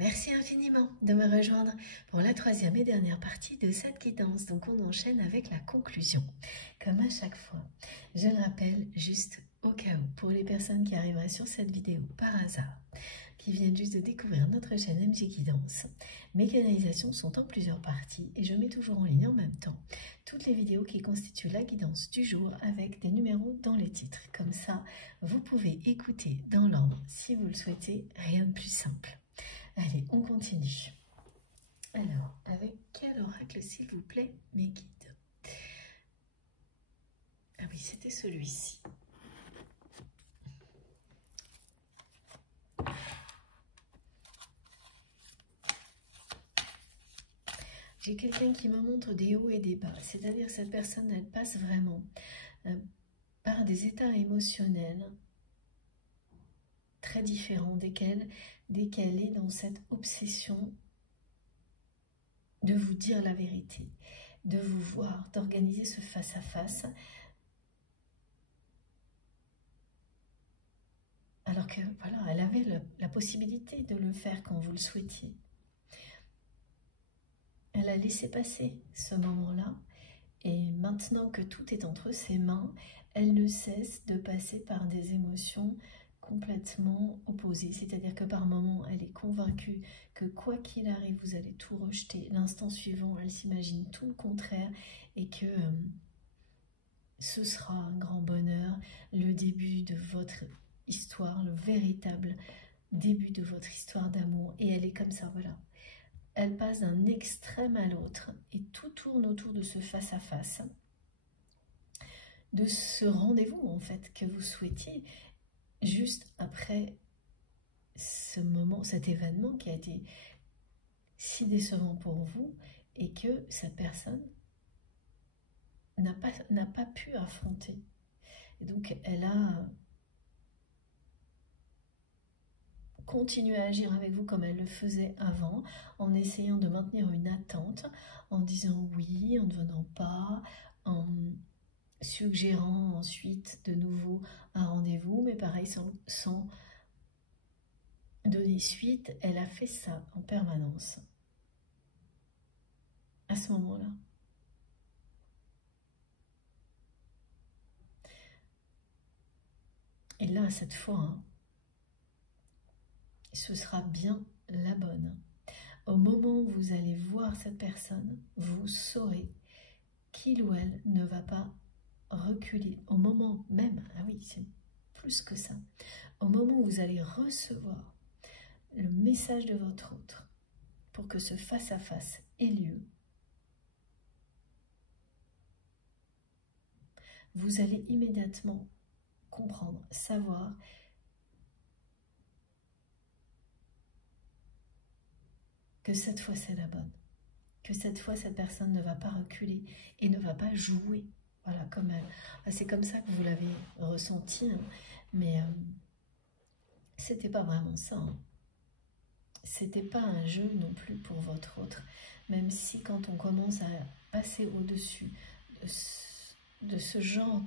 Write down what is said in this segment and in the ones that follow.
Merci infiniment de me rejoindre pour la troisième et dernière partie de cette guidance. Donc on enchaîne avec la conclusion. Comme à chaque fois, je le rappelle juste au cas où, pour les personnes qui arriveraient sur cette vidéo par hasard, qui viennent juste de découvrir notre chaîne MJ Guidance, mes canalisations sont en plusieurs parties et je mets toujours en ligne en même temps toutes les vidéos qui constituent la guidance du jour avec des numéros dans les titres. Comme ça, vous pouvez écouter dans l'ordre si vous le souhaitez, rien de plus simple. Allez, on continue. Alors, avec quel oracle, s'il vous plaît, mes guides? Ah oui, c'était celui-ci. J'ai quelqu'un qui me montre des hauts et des bas, c'est-à-dire que cette personne, elle passe vraiment par des états émotionnels très différents dès qu'elle est dans cette obsession de vous dire la vérité, de vous voir, d'organiser ce face-à-face, alors que voilà, elle avait la possibilité de le faire quand vous le souhaitiez. Elle a laissé passer ce moment-là, et maintenant que tout est entre ses mains, elle ne cesse de passer par des émotions complètement opposées. C'est-à-dire que par moments, elle est convaincue que quoi qu'il arrive, vous allez tout rejeter. L'instant suivant, elle s'imagine tout le contraire et que ce sera un grand bonheur, le début de votre histoire, le véritable début de votre histoire d'amour. Et elle est comme ça, voilà. Elle passe d'un extrême à l'autre et tout tourne autour de ce face-à-face, de ce rendez-vous en fait que vous souhaitiez juste après ce moment, cet événement qui a été si décevant pour vous et que cette personne n'a pas pu affronter. Et donc elle a continuer à agir avec vous comme elle le faisait avant, en essayant de maintenir une attente, en disant oui, en ne venant pas, en suggérant ensuite de nouveau un rendez-vous, mais pareil, sans donner suite. Elle a fait ça en permanence. À ce moment-là. Et là, cette fois, hein, ce sera bien la bonne. Au moment où vous allez voir cette personne, vous saurez qu'il ou elle ne va pas reculer. Au moment même, ah oui, c'est plus que ça, au moment où vous allez recevoir le message de votre autre pour que ce face-à-face ait lieu, vous allez immédiatement comprendre, savoir que cette fois c'est la bonne, que cette fois cette personne ne va pas reculer et ne va pas jouer, voilà, comme elle. C'est comme ça que vous l'avez ressenti, hein, mais c'était pas vraiment ça, hein. C'était pas un jeu non plus pour votre autre, même si quand on commence à passer au-dessus de ce genre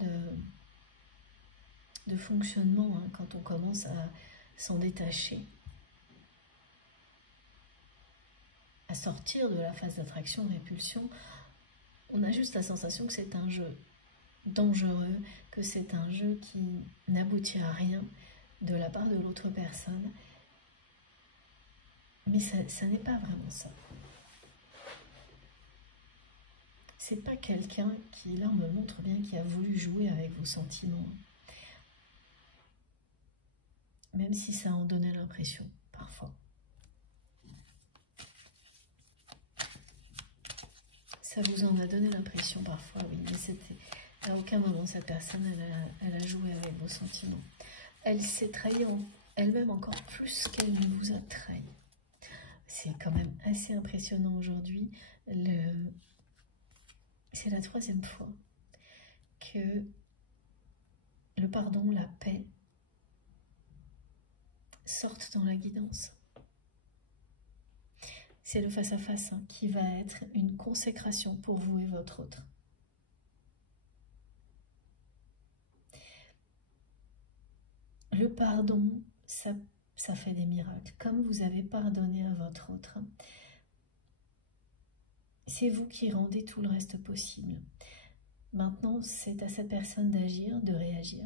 de fonctionnement, hein, quand on commence à s'en détacher, à sortir de la phase d'attraction-répulsion, on a juste la sensation que c'est un jeu dangereux, que c'est un jeu qui n'aboutit à rien de la part de l'autre personne. Mais ça n'est pas vraiment ça. C'est pas quelqu'un qui, là, me montre bien, qui a voulu jouer avec vos sentiments. Même si ça en donnait l'impression, parfois. Ça vous en a donné l'impression parfois, oui, mais c'était à aucun moment cette personne, elle a joué avec vos sentiments. Elle s'est trahie en elle-même encore plus qu'elle ne vous a trahi. C'est quand même assez impressionnant aujourd'hui. C'est la troisième fois que le pardon, la paix sortent dans la guidance. C'est le face-à-face qui va être une consécration pour vous et votre autre. Le pardon, ça ça fait des miracles. Comme vous avez pardonné à votre autre, c'est vous qui rendez tout le reste possible. Maintenant, c'est à cette personne d'agir, de réagir,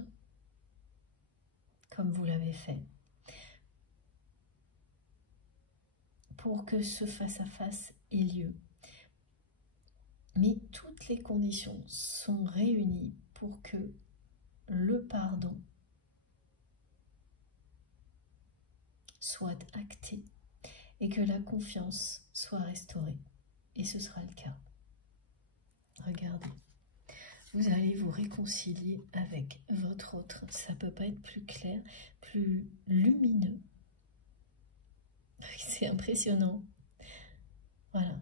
comme vous l'avez fait, pour que ce face-à-face ait lieu. Mais toutes les conditions sont réunies pour que le pardon soit acté et que la confiance soit restaurée. Et ce sera le cas. Regardez, vous allez vous réconcilier avec votre autre. Ça ne peut pas être plus clair, plus lumineux. C'est impressionnant. Voilà.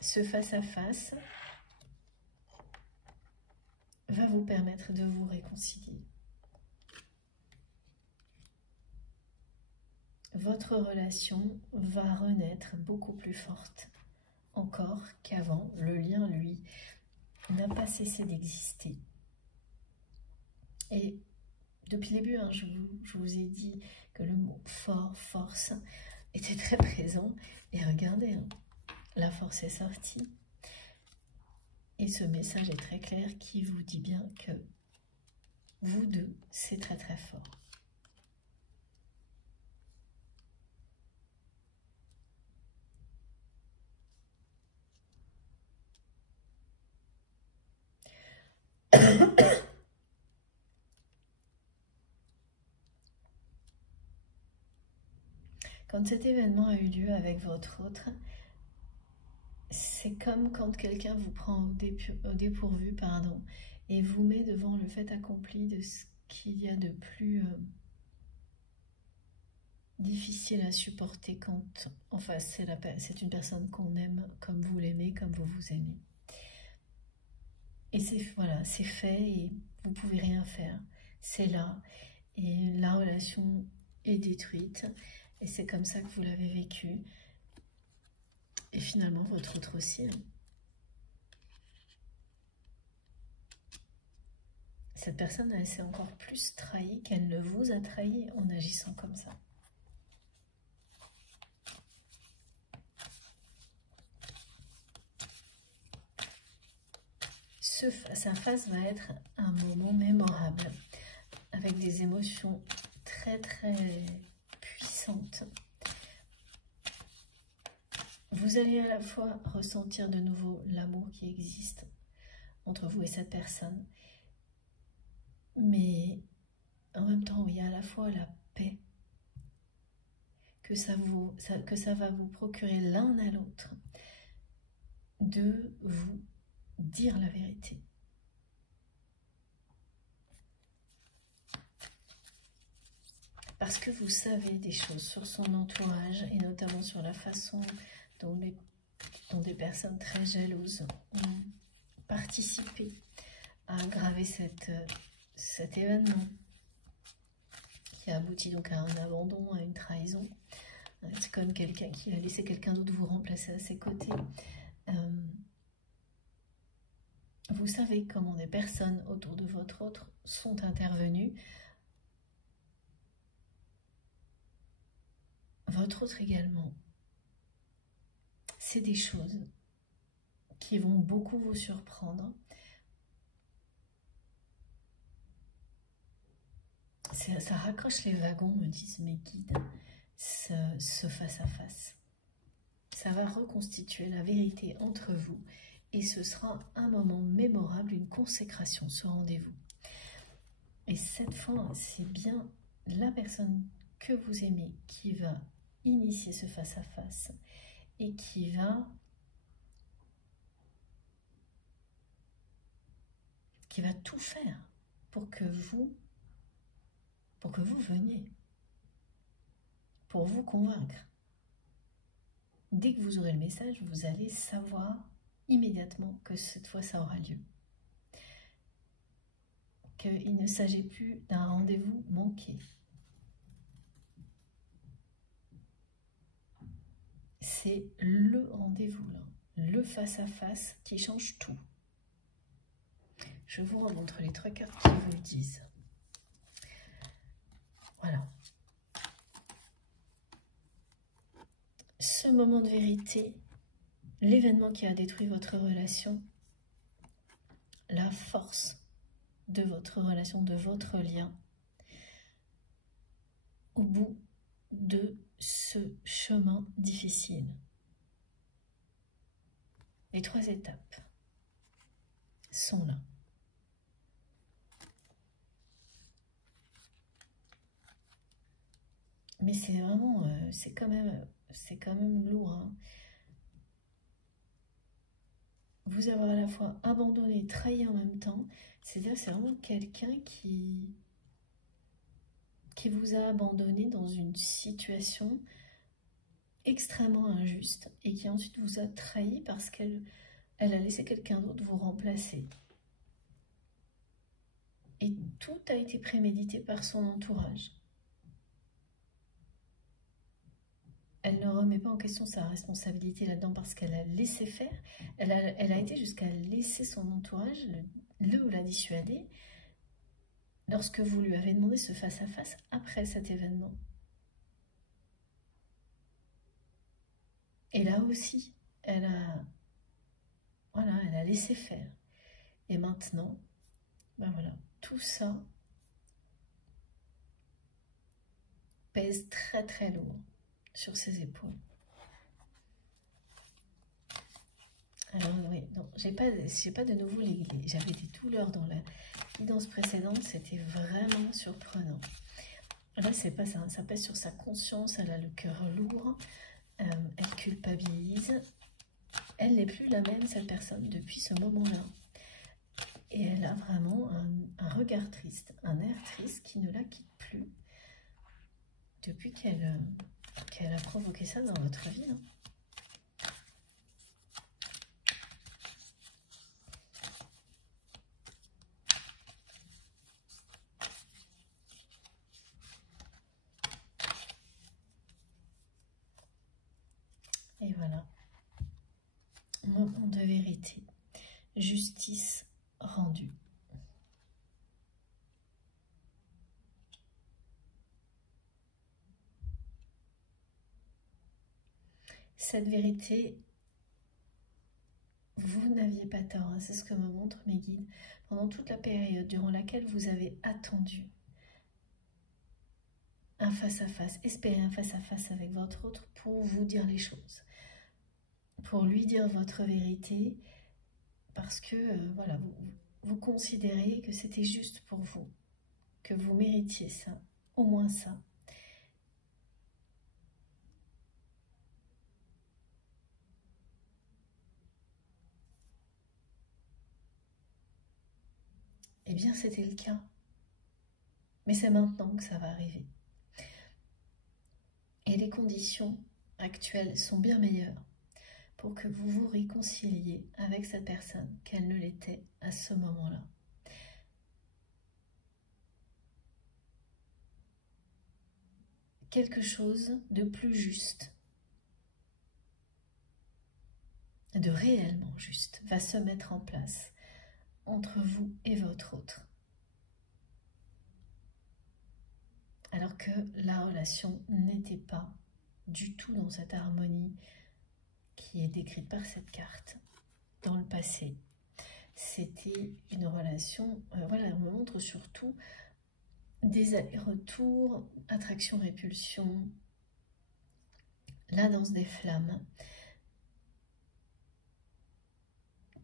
Ce face-à-face va vous permettre de vous réconcilier. Votre relation va renaître beaucoup plus forte encore qu'avant. Le lien, lui, n'a pas cessé d'exister. Et depuis le début, hein, je vous ai dit que le mot force était très présent. Et regardez, hein, la force est sortie. Et ce message est très clair qui vous dit bien que vous deux, c'est très très fort. Quand cet événement a eu lieu avec votre autre, c'est comme quand quelqu'un vous prend au dépourvu, pardon, et vous met devant le fait accompli de ce qu'il y a de plus difficile à supporter quand, enfin, c'est une personne qu'on aime comme vous l'aimez, comme vous vous aimez. Et voilà, c'est fait et vous pouvez rien faire. C'est là et la relation est détruite et c'est comme ça que vous l'avez vécu. Et finalement, votre autre aussi. Hein. Cette personne, elle s'est encore plus trahie qu'elle ne vous a trahi en agissant comme ça. Ce face-à-face va être un moment mémorable, avec des émotions très très puissantes. Vous allez à la fois ressentir de nouveau l'amour qui existe entre vous et cette personne, mais en même temps, il y a à la fois la paix que ça va vous procurer l'un à l'autre de vous dire la vérité. Parce que vous savez des choses sur son entourage et notamment sur la façon dont des personnes très jalouses ont participé à aggraver cet événement qui a abouti donc à un abandon, à une trahison. C'est comme quelqu'un qui a laissé quelqu'un d'autre vous remplacer à ses côtés. Vous savez comment des personnes autour de votre autre sont intervenues. Votre autre également. C'est des choses qui vont beaucoup vous surprendre. Ça raccroche les wagons, me disent mes guides, ce face-à-face. Ça va reconstituer la vérité entre vous et ce sera un moment mémorable, une consécration, ce rendez-vous. Et cette fois, c'est bien la personne que vous aimez qui va initier ce face-à-face et qui va tout faire pour que vous veniez, pour vous convaincre. Dès que vous aurez le message, vous allez savoir immédiatement que cette fois ça aura lieu. Qu'il ne s'agit plus d'un rendez-vous manqué. C'est le rendez-vous, là, le face-à-face qui change tout. Je vous remontre les trois cartes qui vous le disent. Alors, ce moment de vérité, l'événement qui a détruit votre relation, la force de votre relation, de votre lien, au bout de ce chemin difficile. Les 3 étapes sont là. Mais c'est vraiment, c'est quand même lourd, hein. Vous avez à la fois abandonné, trahi en même temps. C'est-à-dire que c'est vraiment quelqu'un qui vous a abandonné dans une situation extrêmement injuste et qui ensuite vous a trahi parce qu'elle a laissé quelqu'un d'autre vous remplacer. Et tout a été prémédité par son entourage. Elle ne remet pas en question sa responsabilité là-dedans parce qu'elle a laissé faire. Elle a été jusqu'à laisser son entourage ou la dissuader lorsque vous lui avez demandé ce face-à-face après cet événement. Et là aussi, elle a laissé faire. Et maintenant, ben voilà, tout ça pèse très très lourd sur ses épaules. Alors oui, non, j'ai pas de nouveau j'avais des douleurs dans la guidance précédente, c'était vraiment surprenant. Là, c'est pas ça, ça pèse sur sa conscience, elle a le cœur lourd, elle culpabilise, elle n'est plus la même, cette personne, depuis ce moment-là. Et elle a vraiment un regard triste, un air triste qui ne la quitte plus depuis qu'elle a provoqué ça dans votre vie, hein. Et voilà, moment de vérité, justice rendue. Cette vérité, vous n'aviez pas tort, hein, c'est ce que me montrent mes guides. Pendant toute la période durant laquelle vous avez attendu un face-à-face, espérez un face-à-face avec votre autre pour vous dire les choses, pour lui dire votre vérité, parce que voilà, vous considérez que c'était juste pour vous, que vous méritiez ça, au moins ça. Eh bien, c'était le cas. Mais c'est maintenant que ça va arriver. Et les conditions actuelles sont bien meilleures pour que vous vous réconciliez avec cette personne qu'elle ne l'était à ce moment-là. Quelque chose de plus juste, de réellement juste, va se mettre en place entre vous et votre autre. Alors que la relation n'était pas du tout dans cette harmonie qui est décrite par cette carte dans le passé. C'était une relation, voilà, on me montre surtout des allers-retours, attraction-répulsion, la danse des flammes,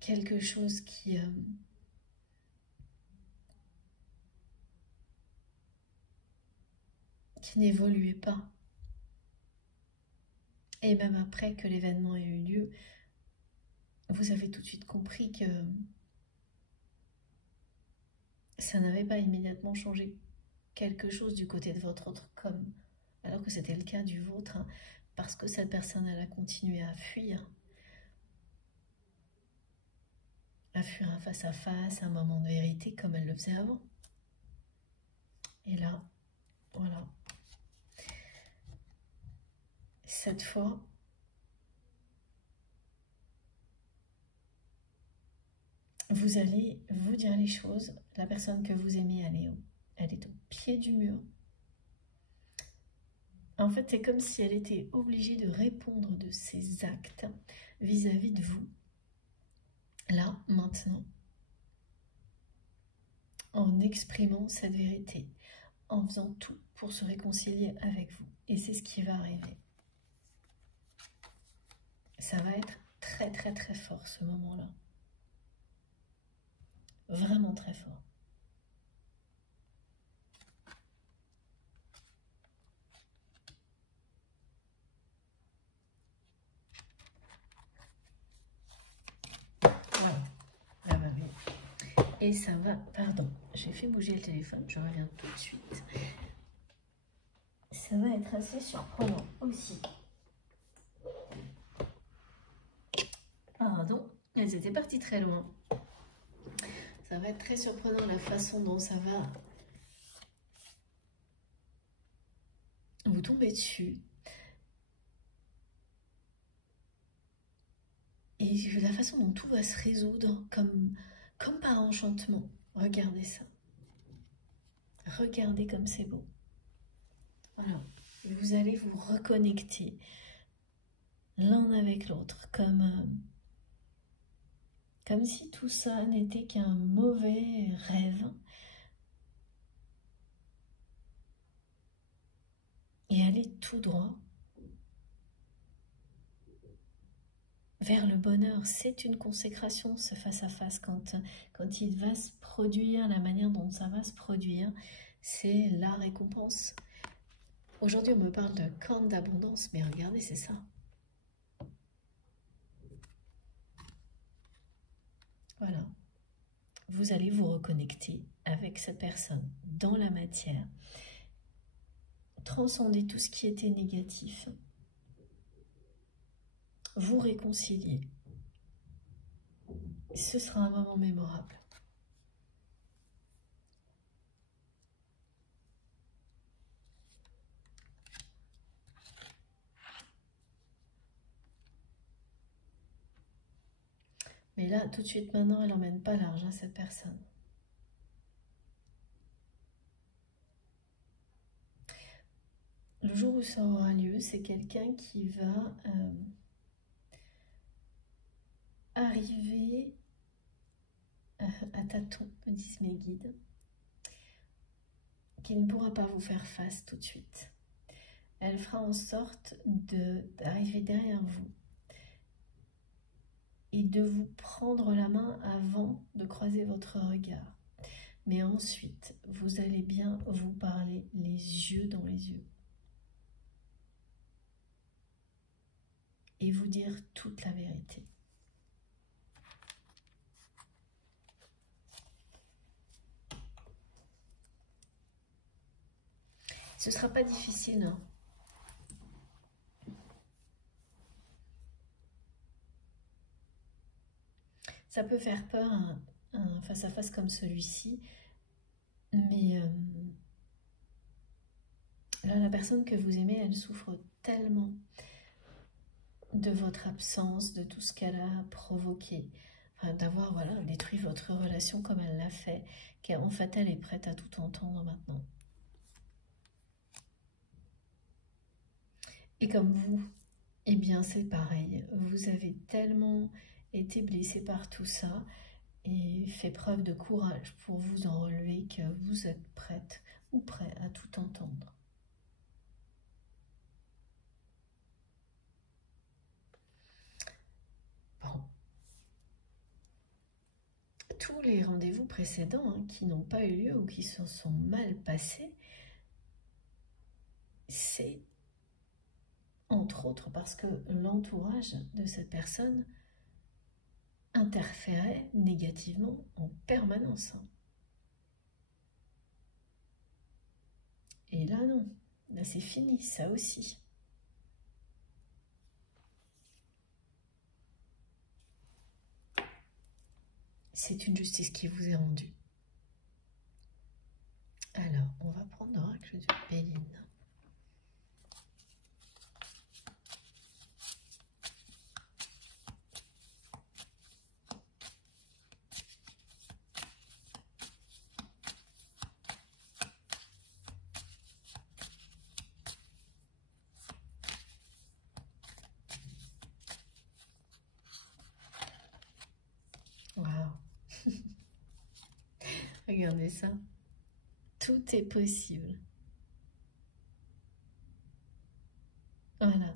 quelque chose qui n'évoluait pas. Et même après que l'événement ait eu lieu, vous avez tout de suite compris que ça n'avait pas immédiatement changé quelque chose du côté de votre autre, comme alors que c'était le cas du vôtre, hein, parce que cette personne, elle a continué à fuir un face-à-face, un moment de vérité comme elle le faisait avant. Et là, voilà. Cette fois, vous allez vous dire les choses. La personne que vous aimez, elle est au pied du mur. En fait, c'est comme si elle était obligée de répondre de ses actes vis-à-vis de vous, là, maintenant, en exprimant cette vérité, en faisant tout pour se réconcilier avec vous. Et c'est ce qui va arriver. Ça va être très très très fort ce moment-là. Vraiment très fort. Voilà. Ah bah oui. Et ça va, pardon, j'ai fait bouger le téléphone, je reviens tout de suite. Ça va être assez surprenant aussi. Pardon, elles étaient parties très loin. Ça va être très surprenant la façon dont ça va vous tomber dessus. Et la façon dont tout va se résoudre comme par enchantement. Regardez ça. Regardez comme c'est beau. Voilà. Et vous allez vous reconnecter l'un avec l'autre comme si tout ça n'était qu'un mauvais rêve. Et aller tout droit vers le bonheur. C'est une consécration, ce face-à-face. Quand il va se produire, la manière dont ça va se produire, c'est la récompense. Aujourd'hui, on me parle de corne d'abondance, mais regardez, c'est ça. Voilà. Vous allez vous reconnecter avec cette personne dans la matière. Transcender tout ce qui était négatif. Vous réconcilier. Ce sera un moment mémorable. Mais là, tout de suite, maintenant, elle n'emmène pas l'argent, cette personne. Le jour où ça aura lieu, c'est quelqu'un qui va arriver à tâtons, me disent mes guides, qui ne pourra pas vous faire face tout de suite. Elle fera en sorte d'arriver derrière vous et de vous prendre la main avant de croiser votre regard. Mais ensuite, vous allez bien vous parler les yeux dans les yeux. Et vous dire toute la vérité. Ce ne sera pas difficile, hein. Ça peut faire peur, un face-à-face comme celui-ci, mais là, la personne que vous aimez, elle souffre tellement de votre absence, de tout ce qu'elle a provoqué, enfin, d'avoir détruit votre relation comme elle l'a fait, qu'en fait, elle est prête à tout entendre maintenant. Et comme vous, eh bien, c'est pareil. Vous avez tellement été blessé par tout ça et fait preuve de courage pour vous en relever que vous êtes prête ou prêt à tout entendre. Bon. Tous les rendez-vous précédents qui n'ont pas eu lieu ou qui se sont mal passés, c'est entre autres parce que l'entourage de cette personne interférait négativement en permanence. Et là, non. Là, c'est fini, ça aussi. C'est une justice qui vous est rendue. Alors, on va prendre l'oracle de Béline. Regardez ça. Tout est possible. Voilà,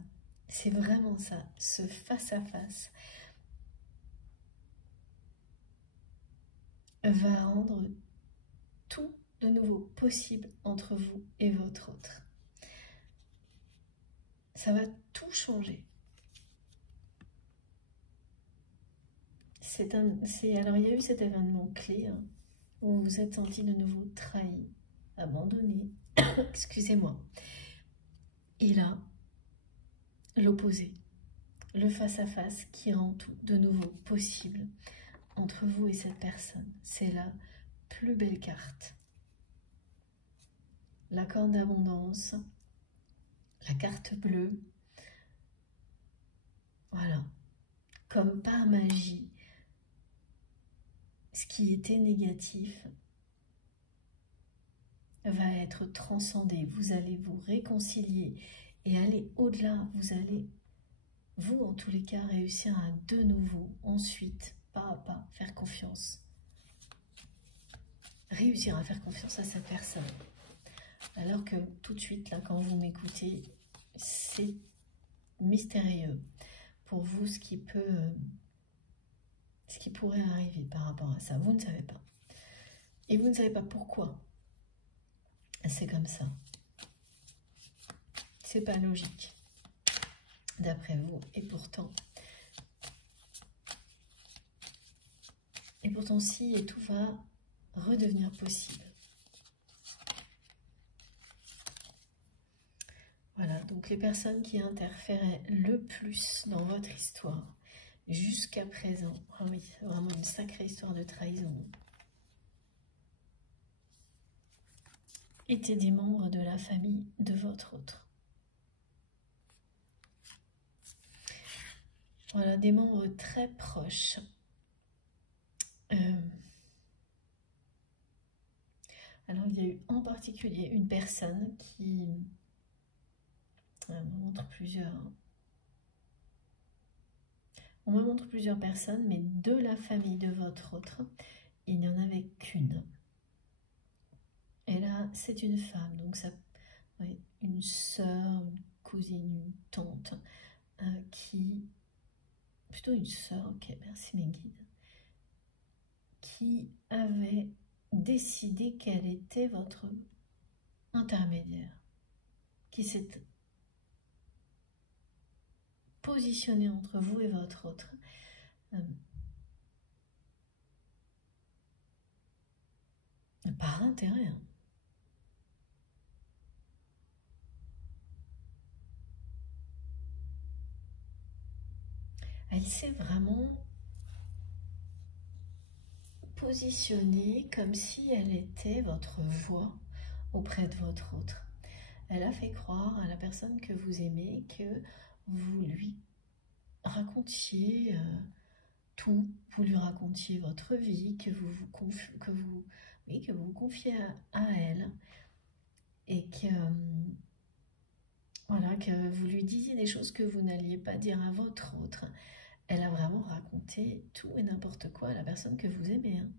c'est vraiment ça, ce face-à-face va rendre tout de nouveau possible entre vous et votre autre. Ça va tout changer. Alors il y a eu cet événement clé hein, où vous vous êtes senti de nouveau trahi, abandonné, excusez-moi. Et là, l'opposé, le face-à-face qui rend tout de nouveau possible entre vous et cette personne. C'est la plus belle carte. La corde d'abondance, la carte bleue. Voilà, comme par magie, ce qui était négatif va être transcendé. Vous allez vous réconcilier et aller au-delà. Vous allez, vous en tous les cas, réussir à de nouveau, ensuite, pas à pas, faire confiance. Réussir à faire confiance à cette personne. Alors que tout de suite, là, quand vous m'écoutez, c'est mystérieux pour vous ce qui pourrait arriver par rapport à ça. Vous ne savez pas. Et vous ne savez pas pourquoi. C'est comme ça. C'est pas logique, d'après vous. Et pourtant, si, et tout va redevenir possible. Voilà, donc les personnes qui interféraient le plus dans votre histoire jusqu'à présent, ah oui, c'est vraiment une sacrée histoire de trahison, étaient des membres de la famille de votre autre. Voilà, des membres très proches. Alors, il y a eu en particulier une personne qui... On me montre plusieurs personnes, mais de la famille de votre autre, il n'y en avait qu'une. Et là, c'est une femme, donc ça, oui, une sœur, une cousine, une tante, plutôt une sœur, ok, merci mes guides, qui avait décidé qu'elle était votre intermédiaire, qui s'est positionné entre vous et votre autre. Par intérêt. Hein. Elle s'est vraiment positionnée comme si elle était votre voix auprès de votre autre. Elle a fait croire à la personne que vous aimez que vous lui racontiez tout, vous lui racontiez votre vie, que vous vous confiez à elle et que, voilà, que vous lui disiez des choses que vous n'alliez pas dire à votre autre. Elle a vraiment raconté tout et n'importe quoi à la personne que vous aimez. Hein.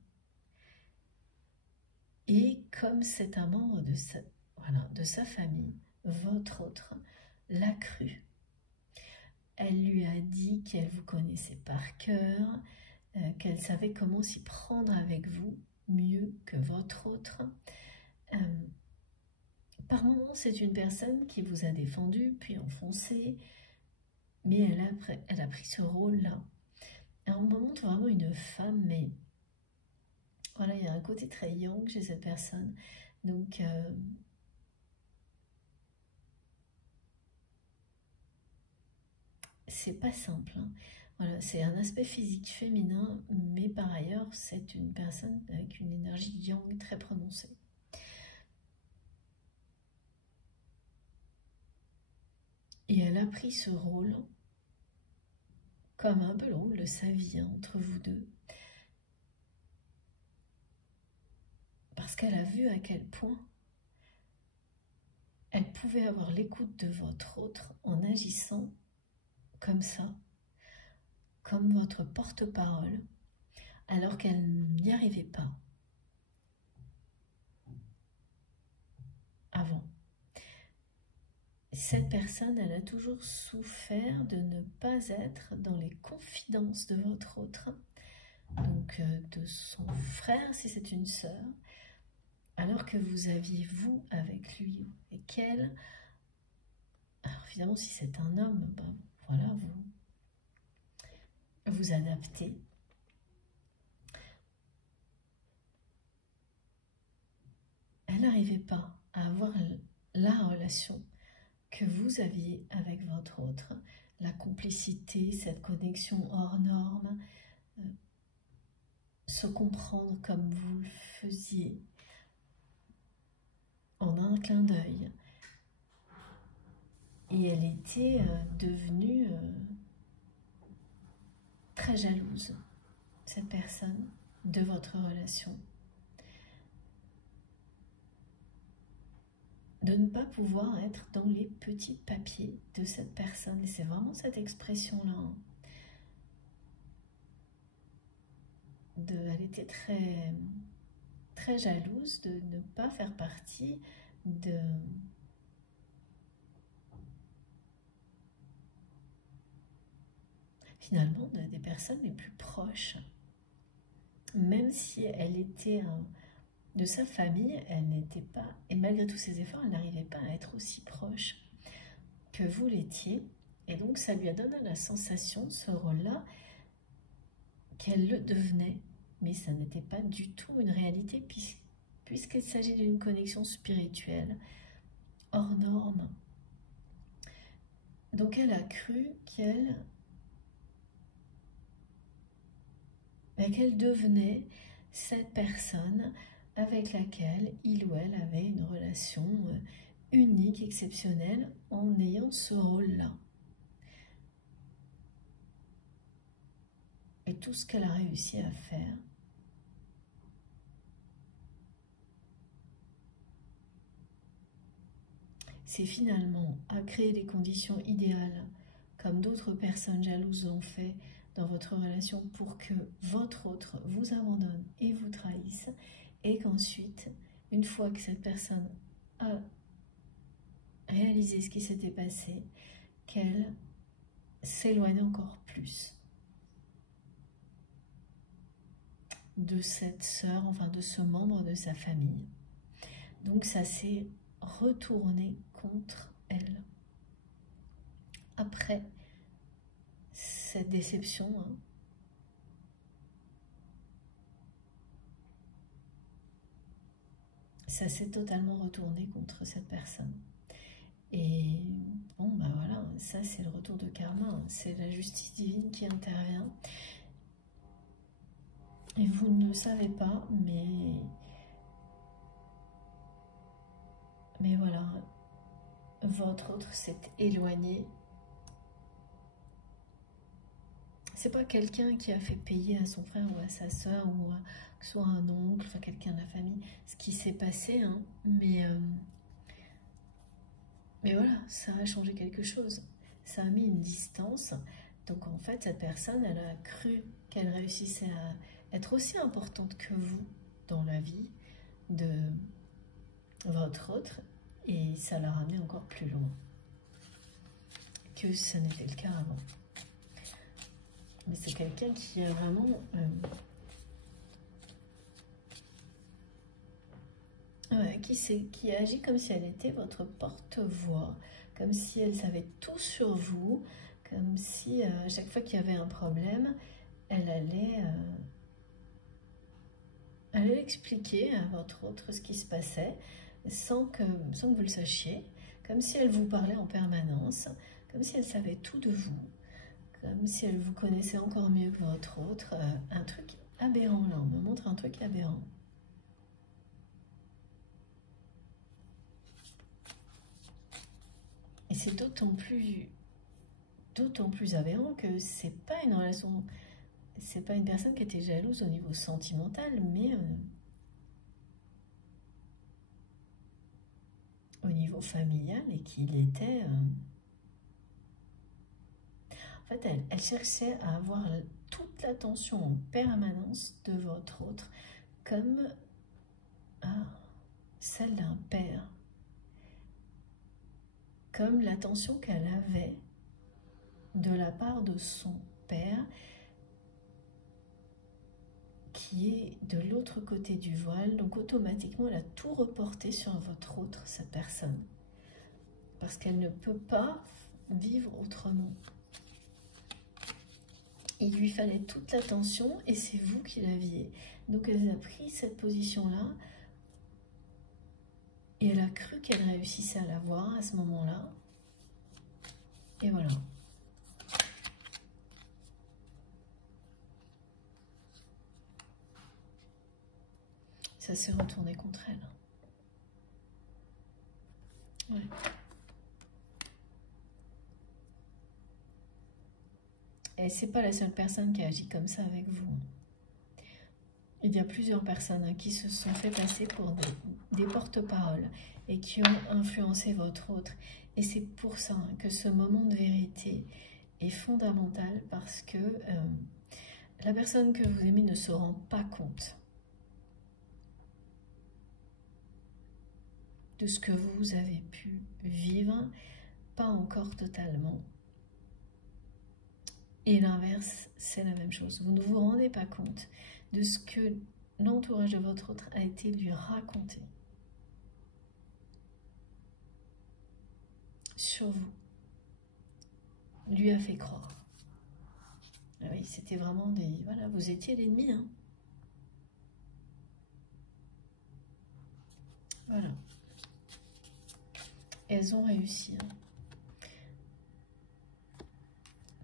Et comme c'est un membre de sa famille, votre autre l'a cru. Elle lui a dit qu'elle vous connaissait par cœur, qu'elle savait comment s'y prendre avec vous mieux que votre autre. Par moments, c'est une personne qui vous a défendu, puis enfoncé, mais elle a pris ce rôle-là. On me montre vraiment une femme, mais voilà, il y a un côté très yang chez cette personne. Donc, c'est pas simple. Hein. Voilà, c'est un aspect physique féminin, mais par ailleurs, c'est une personne avec une énergie yang très prononcée. Et elle a pris ce rôle comme un peu le rôle de sa vie entre vous deux. Parce qu'elle a vu à quel point elle pouvait avoir l'écoute de votre autre en agissant comme ça, comme votre porte-parole, alors qu'elle n'y arrivait pas. cette personne, elle a toujours souffert de ne pas être dans les confidences de votre autre, donc de son frère si c'est une sœur, alors que vous aviez vous avec lui et qu'elle, alors évidemment si c'est un homme, ben, voilà, vous adaptez. Elle n'arrivait pas à avoir la relation que vous aviez avec votre autre, la complicité, cette connexion hors norme, se comprendre comme vous le faisiez en un clin d'œil. Et elle était devenue très jalouse, cette personne, de votre relation. De ne pas pouvoir être dans les petits papiers de cette personne. Et c'est vraiment cette expression-là. Hein. Elle était très, très jalouse de ne pas faire partie de... finalement, des personnes les plus proches. Même si elle était de sa famille, elle n'était pas, et malgré tous ses efforts, elle n'arrivait pas à être aussi proche que vous l'étiez. Et donc, ça lui a donné la sensation, ce rôle-là, qu'elle le devenait. Mais ça n'était pas du tout une réalité, puisqu'il s'agit d'une connexion spirituelle, hors norme. Donc, elle a cru qu'elle devenait cette personne avec laquelle il ou elle avait une relation unique, exceptionnelle, en ayant ce rôle-là. Et tout ce qu'elle a réussi à faire, c'est finalement à créer les conditions idéales, comme d'autres personnes jalouses l'ont fait dans votre relation, pour que votre autre vous abandonne et vous trahisse, et qu'ensuite, une fois que cette personne a réalisé ce qui s'était passé, qu'elle s'éloigne encore plus de cette sœur, enfin de ce membre de sa famille. Donc ça s'est retourné contre elle. Après cette déception, hein, ça s'est totalement retourné contre cette personne. Et bon, bah voilà, ça c'est le retour de karma, hein. C'est la justice divine qui intervient. Et vous ne le savez pas, mais voilà, votre autre s'est éloigné. C'est pas quelqu'un qui a fait payer à son frère ou à sa soeur ou que ce soit un oncle, enfin quelqu'un de la famille, ce qui s'est passé, hein, mais voilà, ça a changé quelque chose. Ça a mis une distance. Donc en fait, cette personne, elle a cru qu'elle réussissait à être aussi importante que vous dans la vie de votre autre, et ça l'a ramené encore plus loin que ça n'était le cas avant. Mais c'est quelqu'un qui a vraiment qui agit comme si elle était votre porte-voix, comme si elle savait tout sur vous, comme si à chaque fois qu'il y avait un problème, elle allait expliquer à votre autre ce qui se passait sans que vous le sachiez, comme si elle vous parlait en permanence, comme si elle savait tout de vous, comme si elle vous connaissait encore mieux que votre autre. Un truc aberrant là, on me montre un truc aberrant. Et c'est d'autant plus aberrant que c'est pas une relation, c'est pas une personne qui était jalouse au niveau sentimental, mais au niveau familial, et qu'il était... En fait, elle cherchait à avoir toute l'attention en permanence de votre autre, comme celle d'un père. comme l'attention qu'elle avait de la part de son père, qui est de l'autre côté du voile. Donc automatiquement, elle a tout reporté sur votre autre, cette personne. Parce qu'elle ne peut pas vivre autrement. Il lui fallait toute l'attention et c'est vous qui l'aviez. Donc elle a pris cette position-là et elle a cru qu'elle réussissait à l'avoir à ce moment-là. Et voilà. Ça s'est retourné contre elle. Ouais. Et c'est pas la seule personne qui agit comme ça avec vous. Il y a plusieurs personnes qui se sont fait passer pour des porte-paroles et qui ont influencé votre autre. Et c'est pour ça que ce moment de vérité est fondamental, parce que la personne que vous aimez ne se rend pas compte de ce que vous avez pu vivre, pas encore totalement. Et l'inverse, c'est la même chose. Vous ne vous rendez pas compte de ce que l'entourage de votre autre a été lui raconter sur vous, lui a fait croire. Ah oui, c'était vraiment des... Voilà, vous étiez l'ennemi, hein. Voilà. Elles ont réussi, hein.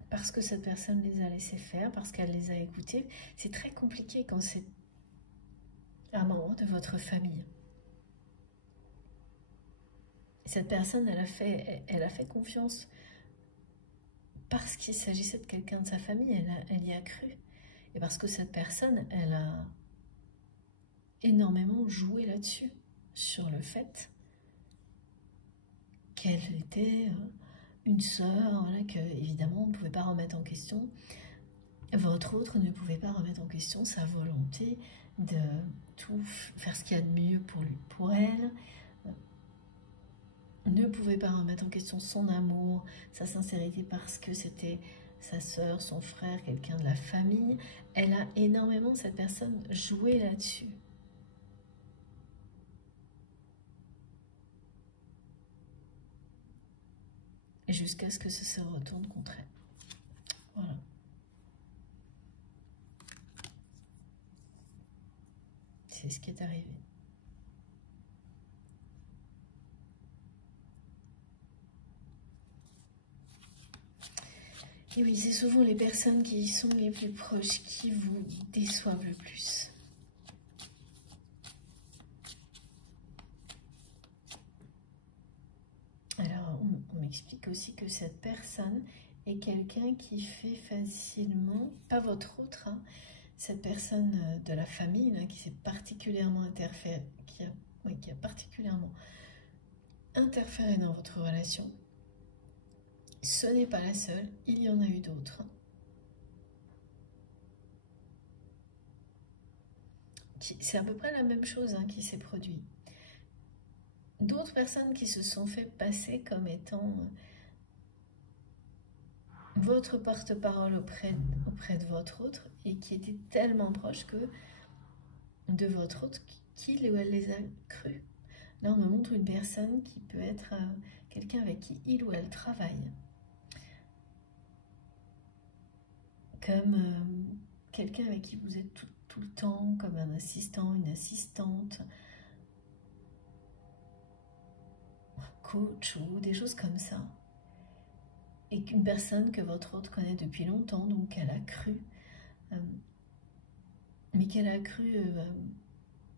Parce que cette personne les a laissés faire, parce qu'elle les a écoutés. C'est très compliqué quand c'est un membre de votre famille. Cette personne, elle a fait confiance parce qu'il s'agissait de quelqu'un de sa famille. Elle y a cru. Et parce que cette personne, elle a énormément joué là-dessus, sur le fait qu'elle était une sœur, voilà, que évidemment on ne pouvait pas remettre en question. Votre autre ne pouvait pas remettre en question sa volonté de tout faire ce qu'il y a de mieux pour lui, pour elle. Ne pouvait pas remettre en question son amour, sa sincérité, parce que c'était sa sœur, son frère, quelqu'un de la famille. Elle a énormément, cette personne, joué là-dessus. Jusqu'à ce que ça se retourne contre elle. Voilà. C'est ce qui est arrivé. Et oui, c'est souvent les personnes qui sont les plus proches qui vous déçoivent le plus. Alors, on m'explique aussi que cette personne est quelqu'un qui fait facilement, pas votre autre, hein, cette personne de la famille là, qui s'est particulièrement interféré, qui a particulièrement interféré dans votre relation. Ce n'est pas la seule, il y en a eu d'autres. C'est à peu près la même chose hein, qui s'est produit. D'autres personnes qui se sont fait passer comme étant votre porte-parole auprès de votre autre et qui étaient tellement proches que de votre autre qu'il ou elle les a crus. Là, on me montre une personne qui peut être quelqu'un avec qui il ou elle travaille. Comme quelqu'un avec qui vous êtes tout le temps, comme un assistant, une assistante, coach ou des choses comme ça. Et qu'une personne que votre autre connaît depuis longtemps, donc elle a cru, mais qu'elle a cru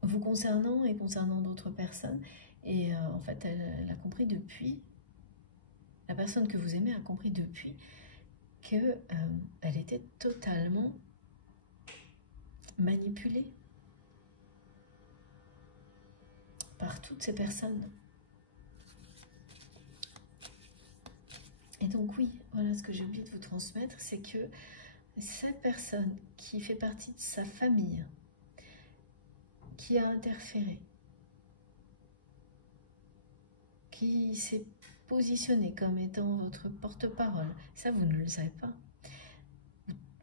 vous concernant et concernant d'autres personnes. Et en fait, elle a compris depuis, la personne que vous aimez a compris depuis qu'elle était totalement manipulée par toutes ces personnes. Et donc oui, voilà ce que j'ai oublié de vous transmettre, c'est que cette personne qui fait partie de sa famille, qui a interféré, qui s'est positionner comme étant votre porte-parole. Ça, vous ne le savez pas.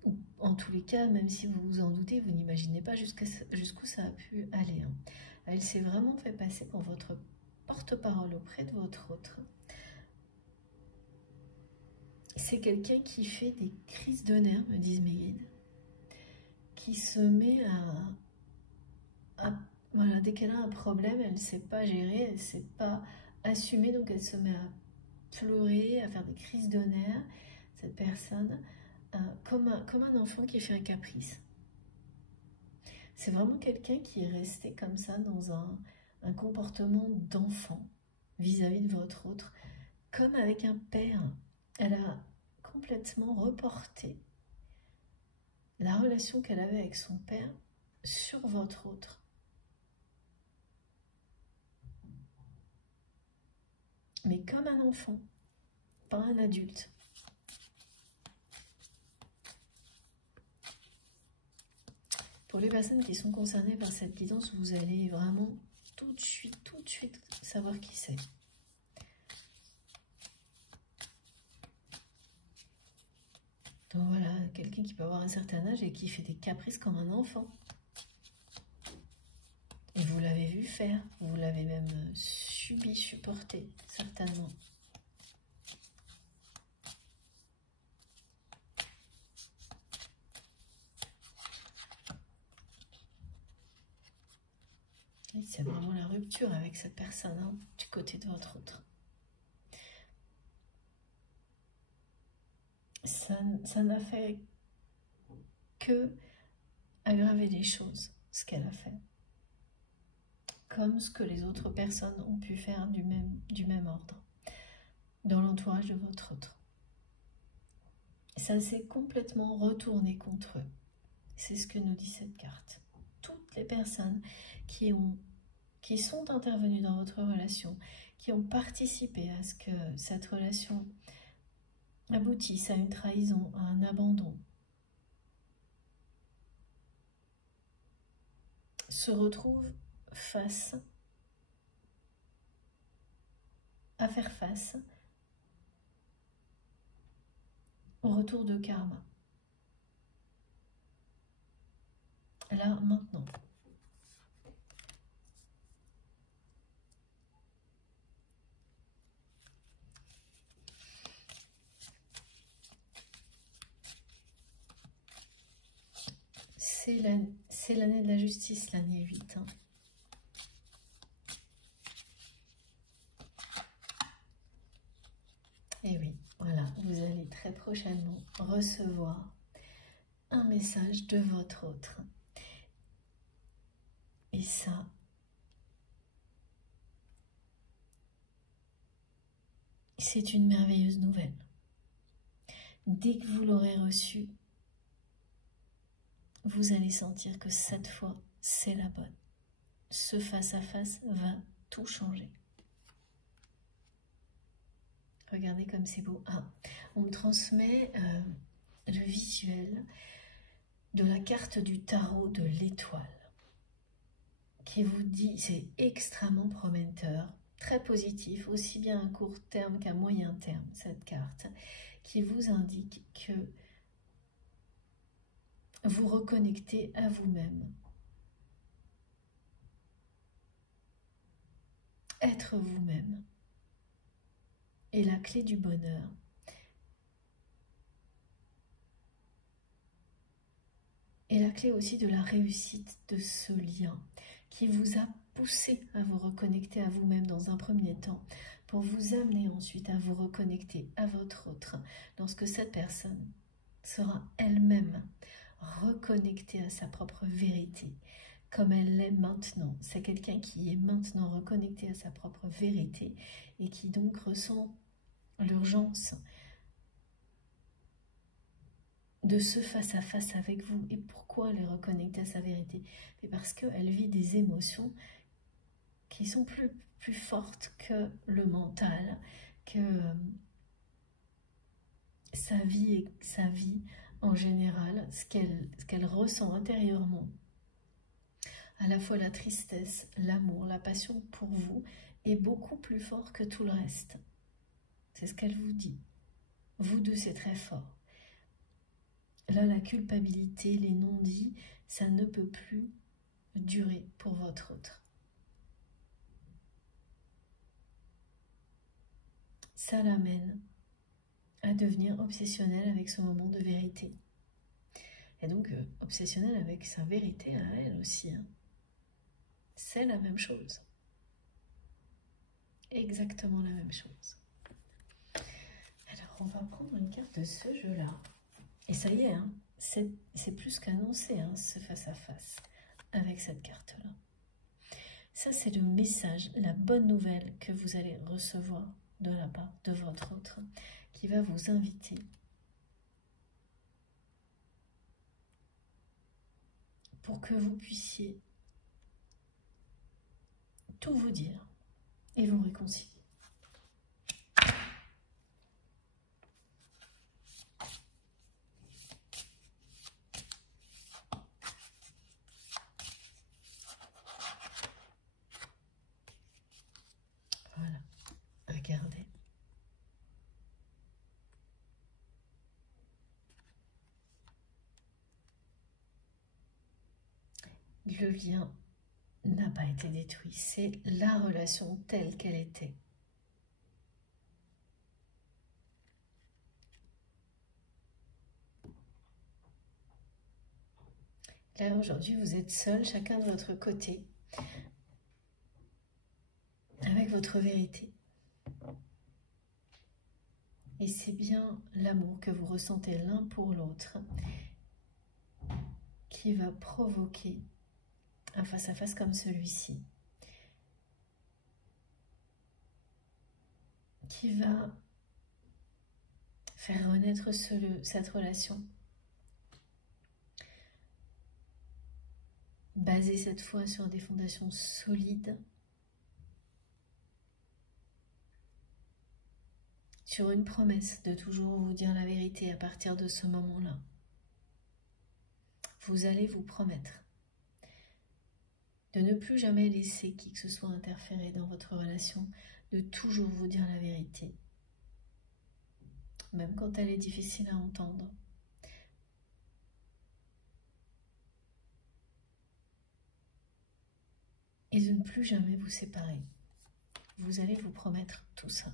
Ou, en tous les cas, même si vous vous en doutez, vous n'imaginez pas jusqu'où ça a pu aller. Hein. Elle s'est vraiment fait passer pour votre porte-parole auprès de votre autre. C'est quelqu'un qui fait des crises de nerfs, me disent mes guides, qui se met voilà, dès qu'elle a un problème, elle ne sait pas gérer, elle ne sait pas assumer, donc elle se met à pleurer, à faire des crises de nerfs, cette personne, comme un enfant qui fait un caprice. C'est vraiment quelqu'un qui est resté comme ça dans un comportement d'enfant vis-à-vis de votre autre, comme avec un père. Elle a complètement reporté la relation qu'elle avait avec son père sur votre autre. Mais comme un enfant, pas un adulte. Pour les personnes qui sont concernées par cette guidance, vous allez vraiment tout de suite savoir qui c'est. Donc voilà, quelqu'un qui peut avoir un certain âge et qui fait des caprices comme un enfant. Et vous l'avez vu faire, vous l'avez même subi, supporté, certainement. C'est vraiment la rupture avec cette personne, hein, du côté de votre autre. Ça n'a fait que aggraver les choses, ce qu'elle a fait. Comme ce que les autres personnes ont pu faire du même ordre, dans l'entourage de votre autre. Ça s'est complètement retourné contre eux. C'est ce que nous dit cette carte. Toutes les personnes qui sont intervenues dans votre relation, qui ont participé à ce que cette relation aboutisse à une trahison, à un abandon, se retrouvent à faire face au retour de karma. Là, maintenant. C'est l'année de la justice, l'année 8. Hein. Et oui, voilà, vous allez très prochainement recevoir un message de votre autre. Et ça, c'est une merveilleuse nouvelle. Dès que vous l'aurez reçu, vous allez sentir que cette fois, c'est la bonne. Ce face-à-face va tout changer. Regardez comme c'est beau. Ah, on me transmet le visuel de la carte du tarot de l'étoile qui vous dit, c'est extrêmement prometteur, très positif, aussi bien à court terme qu'à moyen terme, cette carte, qui vous indique que vous reconnectez à vous-même. Être vous-même est la clé du bonheur. Et la clé aussi de la réussite de ce lien qui vous a poussé à vous reconnecter à vous-même dans un premier temps pour vous amener ensuite à vous reconnecter à votre autre lorsque cette personne sera elle-même reconnectée à sa propre vérité comme elle l'est maintenant. C'est quelqu'un qui est maintenant reconnecté à sa propre vérité et qui donc ressent l'urgence de ce face-à-face avec vous. Et pourquoi elle est reconnectée à sa vérité? Parce qu'elle vit des émotions qui sont plus fortes que le mental, que sa vie en général, ce qu'elle ressent intérieurement. À la fois la tristesse, l'amour, la passion pour vous est beaucoup plus fort que tout le reste. C'est ce qu'elle vous dit. Vous deux, c'est très fort. Là, la culpabilité, les non-dits, ça ne peut plus durer pour votre autre. Ça l'amène à devenir obsessionnel avec ce moment de vérité. Et donc, obsessionnel avec sa vérité à elle aussi. Hein. C'est la même chose. Exactement la même chose. Alors, on va prendre une carte de ce jeu-là. Et ça y est, hein, c'est plus qu'annoncé, hein, ce face-à-face, avec cette carte-là. Ça, c'est le message, la bonne nouvelle que vous allez recevoir de la part de votre autre, qui va vous inviter pour que vous puissiez tout vous dire et vous réconcilier. Voilà, regardez. Le lien n'a pas été détruit, c'est la relation telle qu'elle était. Là, aujourd'hui, vous êtes seuls, chacun de votre côté, avec votre vérité. Et c'est bien l'amour que vous ressentez l'un pour l'autre qui va provoquer un face-à-face comme celui-ci, qui va faire renaître cette relation, basée cette fois sur des fondations solides, sur une promesse de toujours vous dire la vérité à partir de ce moment-là. Vous allez vous promettre de ne plus jamais laisser qui que ce soit interférer dans votre relation, de toujours vous dire la vérité, même quand elle est difficile à entendre. Et de ne plus jamais vous séparer. Vous allez vous promettre tout ça.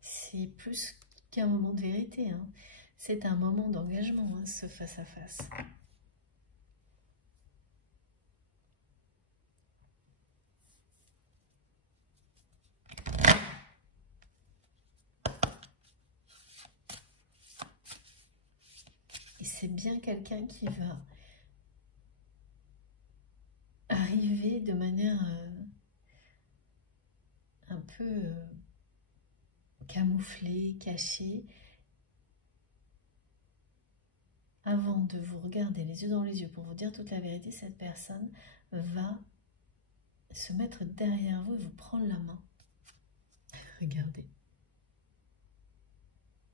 C'est plus qu'un moment de vérité, hein. C'est un moment d'engagement, hein, ce face-à-face. Et c'est bien quelqu'un qui va arriver de manière un peu camouflée, cachée. Avant de vous regarder les yeux dans les yeux pour vous dire toute la vérité, cette personne va se mettre derrière vous et vous prendre la main. Regardez.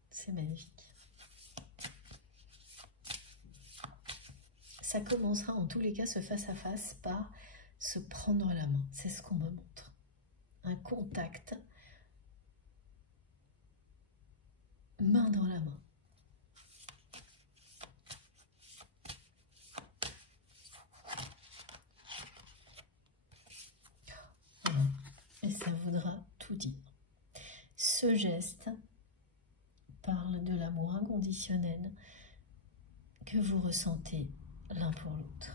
C'est magnifique. Ça commencera en tous les cas, ce face-à-face, par se prendre la main. C'est ce qu'on me montre. Un contact, main dans la main. Voilà. Et ça voudra tout dire. Ce geste parle de l'amour inconditionnel que vous ressentez l'un pour l'autre.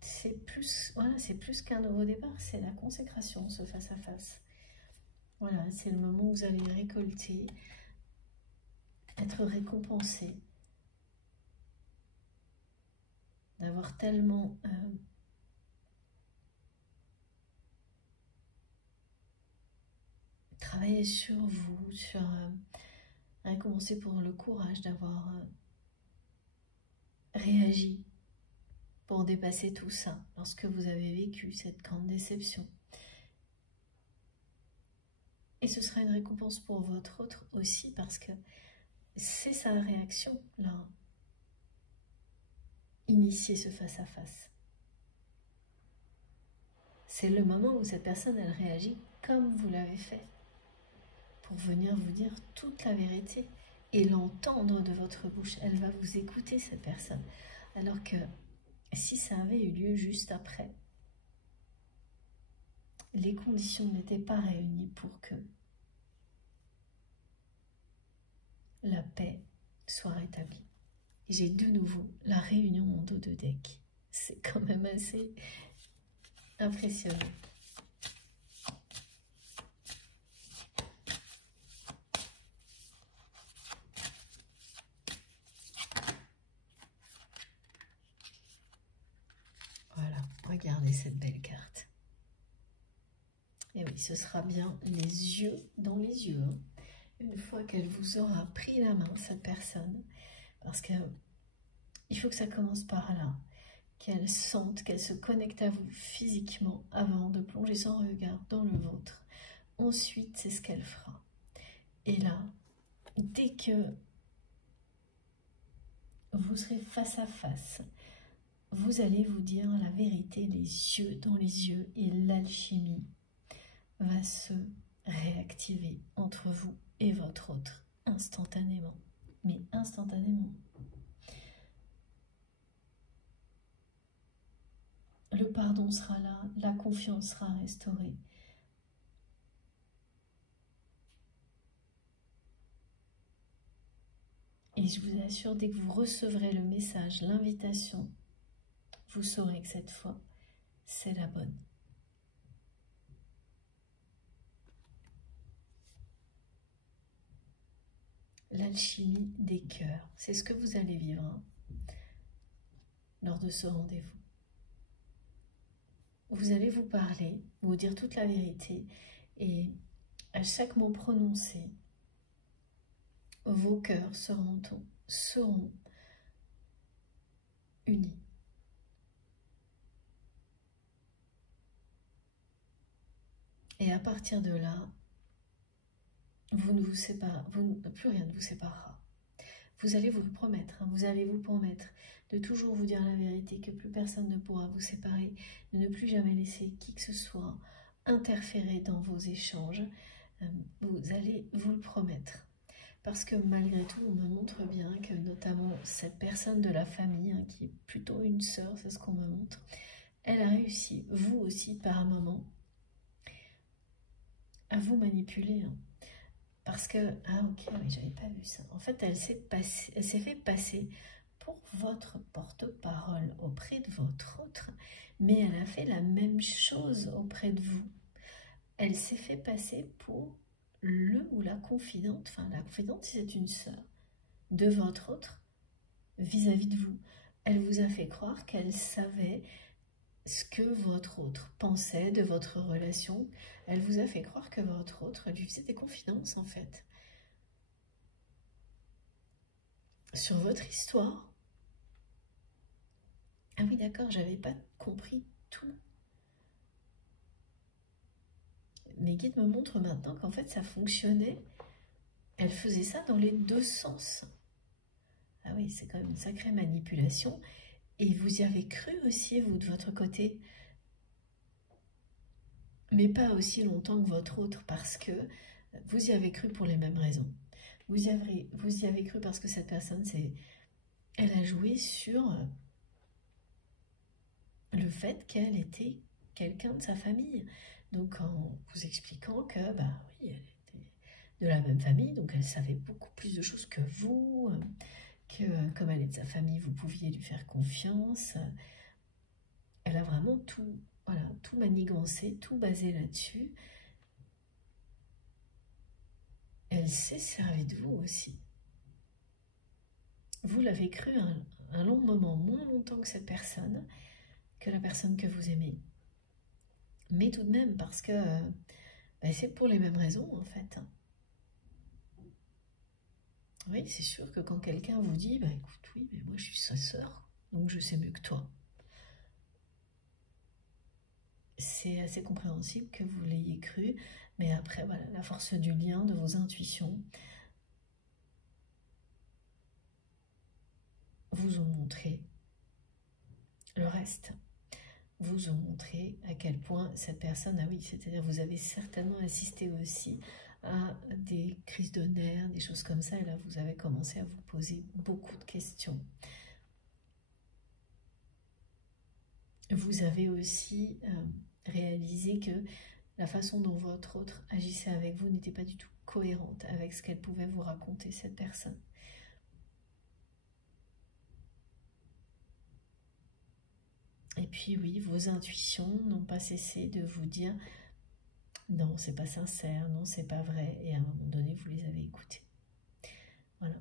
C'est plus, voilà, c'est plus qu'un nouveau départ, c'est la consécration, ce face-à-face. Voilà, c'est le moment où vous allez récolter, être récompensé, d'avoir tellement travaillé sur vous, sur récompensé pour le courage d'avoir réagi pour dépasser tout ça, lorsque vous avez vécu cette grande déception. Et ce sera une récompense pour votre autre aussi, parce que c'est sa réaction, là, initier ce face-à-face. C'est le moment où cette personne, elle réagit comme vous l'avez fait, pour venir vous dire toute la vérité et l'entendre de votre bouche. Elle va vous écouter, cette personne. Alors que si ça avait eu lieu juste après, les conditions n'étaient pas réunies pour que la paix soit rétablie. J'ai de nouveau la réunion en dos de deck. C'est quand même assez impressionnant. Voilà, regardez cette belle carte. Et oui, ce sera bien les yeux dans les yeux. Hein. Une fois qu'elle vous aura pris la main, cette personne, parce que il faut que ça commence par là, qu'elle sente, qu'elle se connecte à vous physiquement avant de plonger son regard dans le vôtre. Ensuite, c'est ce qu'elle fera. Et là, dès que vous serez face à face, vous allez vous dire la vérité, les yeux dans les yeux, et l'alchimie va se réactiver entre vous et votre autre instantanément, mais instantanément. Le pardon sera là, la confiance sera restaurée. Et je vous assure, dès que vous recevrez le message, l'invitation, vous saurez que cette fois, c'est la bonne. L'alchimie des cœurs, c'est ce que vous allez vivre hein, lors de ce rendez-vous. Vous allez vous parler, vous dire toute la vérité, et à chaque mot prononcé, vos cœurs seront unis. Et à partir de là, vous ne vous séparez, plus rien ne vous séparera. Vous allez vous le promettre, hein, vous allez vous promettre de toujours vous dire la vérité, que plus personne ne pourra vous séparer, de ne plus jamais laisser qui que ce soit interférer dans vos échanges. Vous allez vous le promettre. Parce que malgré tout, on me montre bien que notamment cette personne de la famille, hein, qui est plutôt une sœur, c'est ce qu'on me montre, elle a réussi, vous aussi par un moment, à vous manipuler. Hein. Parce que, ah ok, oui, j'avais pas vu ça. En fait, elle s'est fait passer pour votre porte-parole auprès de votre autre, mais elle a fait la même chose auprès de vous. Elle s'est fait passer pour le ou la confidente, enfin la confidente c'est une sœur, de votre autre vis-à-vis de vous. Elle vous a fait croire qu'elle savait ce que votre autre pensait de votre relation. Elle vous a fait croire que votre autre lui faisait des confidences en fait. Sur votre histoire. Ah oui d'accord, j'avais pas compris tout. Mes guides me montrent maintenant qu'en fait ça fonctionnait. Elle faisait ça dans les deux sens. Ah oui, c'est quand même une sacrée manipulation. Et vous y avez cru aussi, vous, de votre côté. Mais pas aussi longtemps que votre autre, parce que vous y avez cru pour les mêmes raisons. Vous y avez cru parce que cette personne, elle a joué sur le fait qu'elle était quelqu'un de sa famille. Donc en vous expliquant que, bah oui, elle était de la même famille, donc elle savait beaucoup plus de choses que vous, que comme elle est de sa famille, vous pouviez lui faire confiance. Elle a vraiment tout, voilà, tout manigancé, tout basé là-dessus. Elle s'est servie de vous aussi. Vous l'avez cru un long moment, moins longtemps que cette personne, que la personne que vous aimez. Mais tout de même, parce que c'est pour les mêmes raisons, en fait. Oui, c'est sûr que quand quelqu'un vous dit, bah écoute, oui, mais moi je suis sa sœur, donc je sais mieux que toi. C'est assez compréhensible que vous l'ayez cru, mais après, voilà, la force du lien, de vos intuitions, vous ont montré le reste. vous ont montré à quel point cette personne, ah oui, c'est-à-dire vous avez certainement assisté aussi à des crises de nerfs, des choses comme ça, et là vous avez commencé à vous poser beaucoup de questions. Vous avez aussi réalisé que la façon dont votre autre agissait avec vous n'était pas du tout cohérente avec ce qu'elle pouvait vous raconter, cette personne. Et puis oui, vos intuitions n'ont pas cessé de vous dire non, c'est pas sincère, non, c'est pas vrai. Et à un moment donné, vous les avez écoutées. Voilà.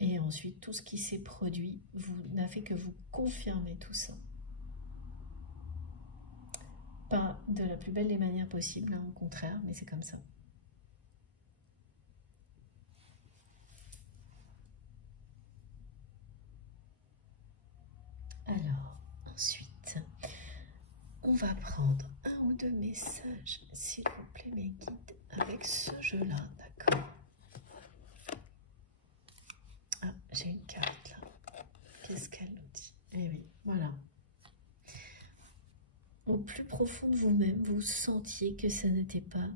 Et ensuite, tout ce qui s'est produit n'a fait que vous confirmer tout ça. Pas de la plus belle des manières possibles, hein, au contraire, mais c'est comme ça. Alors, ensuite, on va prendre un ou deux messages, s'il vous plaît, mes guides, avec ce jeu-là, d'accord? Ah, j'ai une carte là. Qu'est-ce qu'elle nous dit? Eh oui, voilà. Au plus profond de vous-même, vous sentiez que ça n'était pas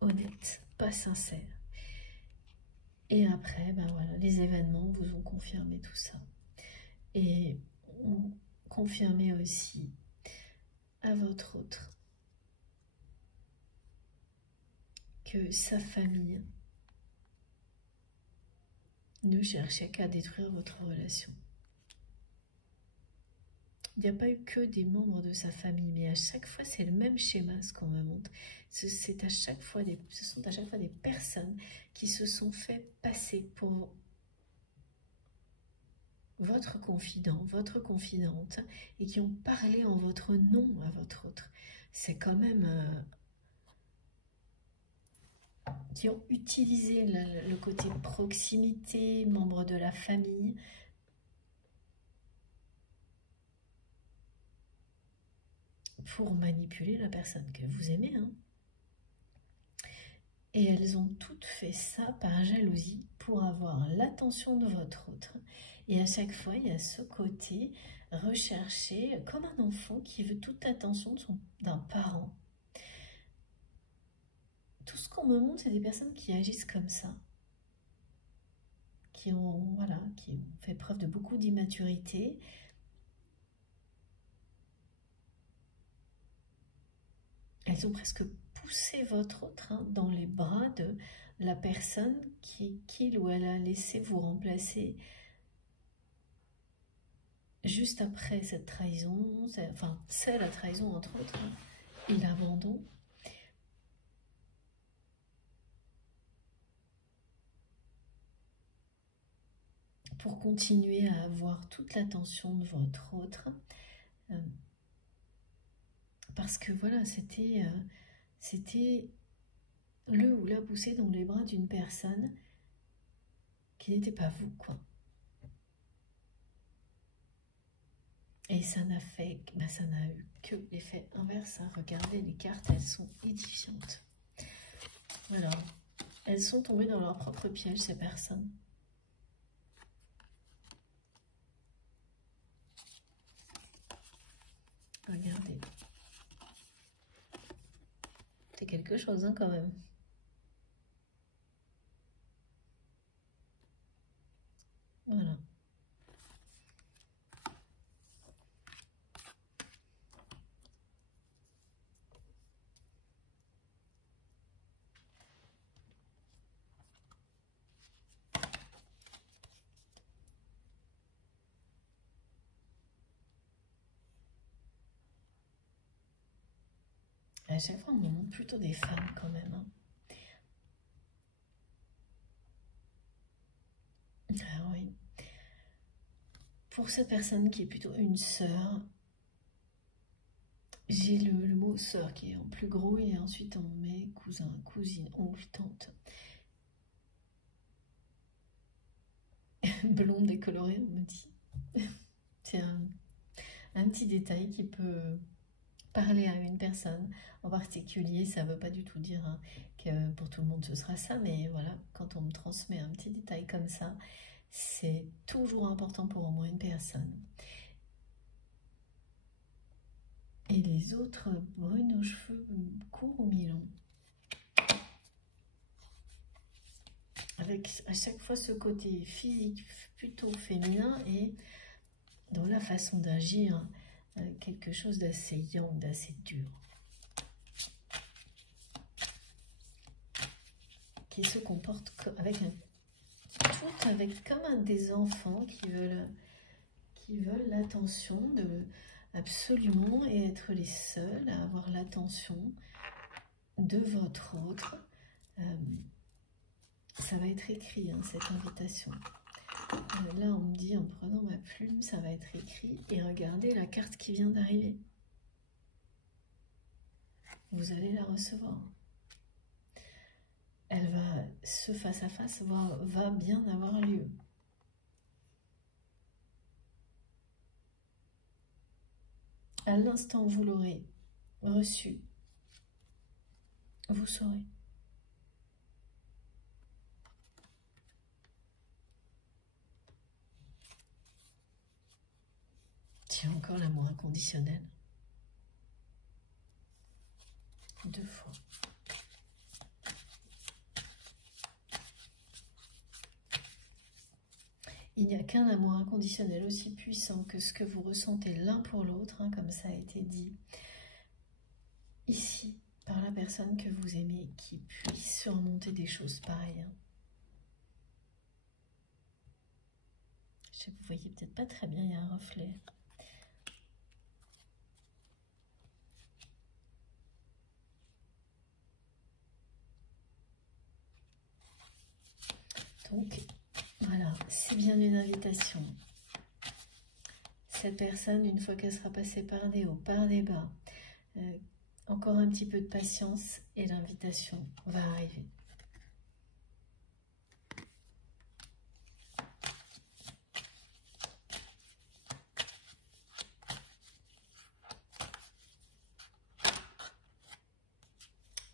honnête, pas sincère. Et après, ben voilà, les événements vous ont confirmé tout ça. Et ont confirmé aussi à votre autre que sa famille ne cherchait qu'à détruire votre relation. Il n'y a pas eu que des membres de sa famille, mais à chaque fois, c'est le même schéma, ce qu'on me montre. Ce sont à chaque fois des personnes qui se sont fait passer pour votre confident, votre confidente, et qui ont parlé en votre nom à votre autre. C'est quand même... qui ont utilisé le côté proximité, membre de la famille, pour manipuler la personne que vous aimez. Hein. Et elles ont toutes fait ça par jalousie pour avoir l'attention de votre autre. Et à chaque fois, il y a ce côté recherché comme un enfant qui veut toute l'attention d'un parent. Tout ce qu'on me montre, c'est des personnes qui agissent comme ça. Qui ont fait preuve de beaucoup d'immaturité. Elles ont presque poussé votre autre dans les bras de la personne qu'il ou elle a laissé vous remplacer juste après cette trahison, enfin c'est la trahison entre autres, et l'abandon. Pour continuer à avoir toute l'attention de votre autre, parce que voilà, c'était le ou la poussée dans les bras d'une personne qui n'était pas vous, quoi. Et ça n'a eu que l'effet inverse. Hein. Regardez, les cartes, elles sont édifiantes. Alors, elles sont tombées dans leur propre piège, ces personnes. Regardez. C'est quelque chose, hein, quand même. Voilà. À chaque fois, on me montre plutôt des femmes, quand même. Hein. Ah oui. Pour cette personne qui est plutôt une sœur, j'ai le mot sœur qui est en plus gros et ensuite on met cousin, cousine, oncle, tante. Blonde et colorée, on me dit. C'est un petit détail qui peut parler à une personne en particulier. Ça ne veut pas du tout dire hein, que pour tout le monde ce sera ça, mais voilà, quand on me transmet un petit détail comme ça, c'est toujours important pour au moins une personne. Et les autres brunes aux cheveux courts ou mi-longs. Avec à chaque fois ce côté physique plutôt féminin et dans la façon d'agir, quelque chose d'assez yang, d'assez dur. Qui se comporte avec comme des enfants qui veulent l'attention absolument et être les seuls à avoir l'attention de votre autre. Ça va être écrit, hein, cette invitation. Là, on me dit, en prenant ma plume, ça va être écrit. Et regardez la carte qui vient d'arriver. Vous allez la recevoir. Elle va, ce face-à-face va bien avoir lieu. À l'instant où vous l'aurez reçu, vous saurez. Tiens, encore l'amour inconditionnel. 2 fois. Il n'y a qu'un amour inconditionnel aussi puissant que ce que vous ressentez l'un pour l'autre, hein, comme ça a été dit ici, par la personne que vous aimez, qui puisse surmonter des choses pareilles. Vous voyez peut-être pas très bien, il y a un reflet. Donc, voilà, c'est bien une invitation. Cette personne, une fois qu'elle sera passée par des hauts, par des bas, encore un petit peu de patience et l'invitation va arriver.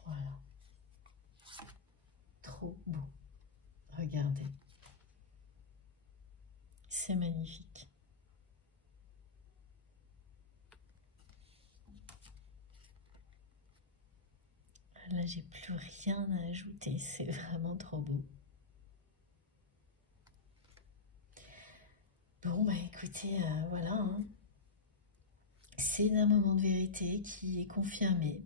Voilà. Trop beau. Regardez. C'est magnifique. Là, j'ai plus rien à ajouter. C'est vraiment trop beau. Bon, bah écoutez, voilà. Hein. C'est un moment de vérité qui est confirmé.